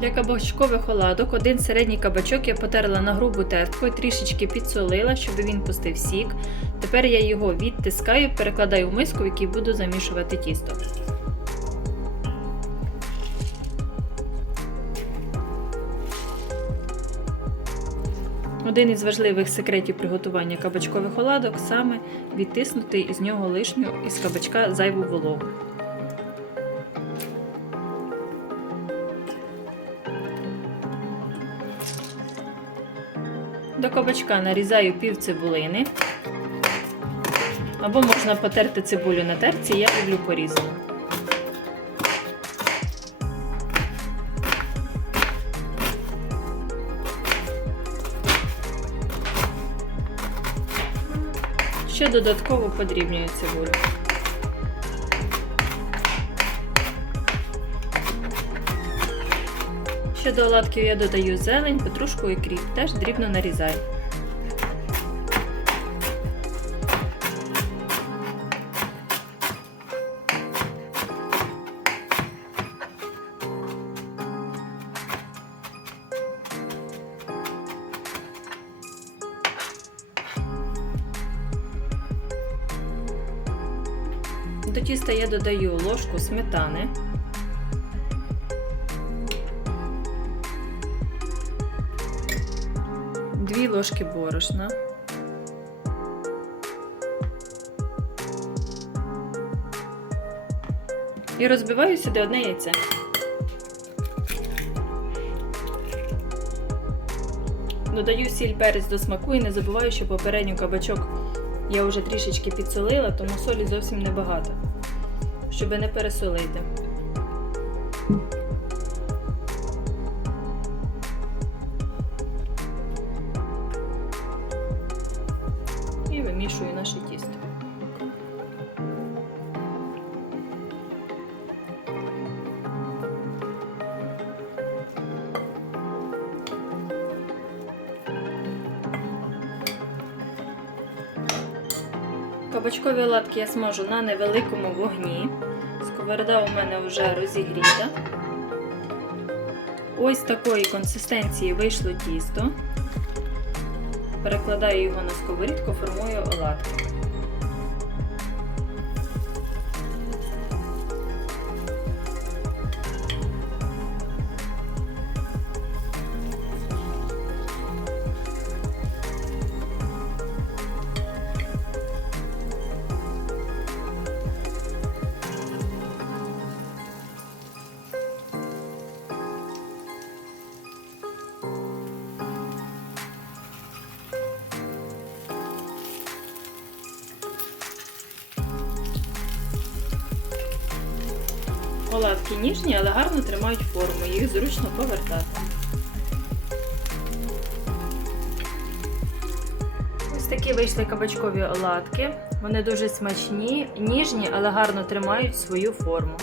Для кабачкових оладок один середній кабачок я потерла на грубу терткою, трішечки підсолила, щоб він пустив сік. Тепер я його відтискаю, перекладаю в миску, в якій буду замішувати тісто. Один із важливих секретів приготування кабачкових оладок саме відтиснути із нього лишню із кабачка зайву вологу. До кабачка нарізаю пів цибулини. Або можна потерти цибулю на терці, я люблю порізану. Ще додатково подрібнюю цибулю. Ще до оладків я додаю зелень, петрушку і кріп, теж дрібно нарізаю. До тіста я додаю ложку сметани. Дві ложки борошна. І розбиваю сюди одне яйце. Додаю сіль перець до смаку і не забуваю, що попередню кабачок я вже трішечки підсолила, тому солі зовсім небагато, щоб не пересолити. Вимішую наше тісто. Кабачкові оладки я смажу на невеликому вогні. Сковорода у мене вже розігріта. Ось такої консистенції вийшло тісто. Перекладаю його на сковорідку, формую оладки. Оладки ніжні, але гарно тримають форму, їх зручно повертати. Ось такі вийшли кабачкові оладки. Вони дуже смачні, ніжні, але гарно тримають свою форму.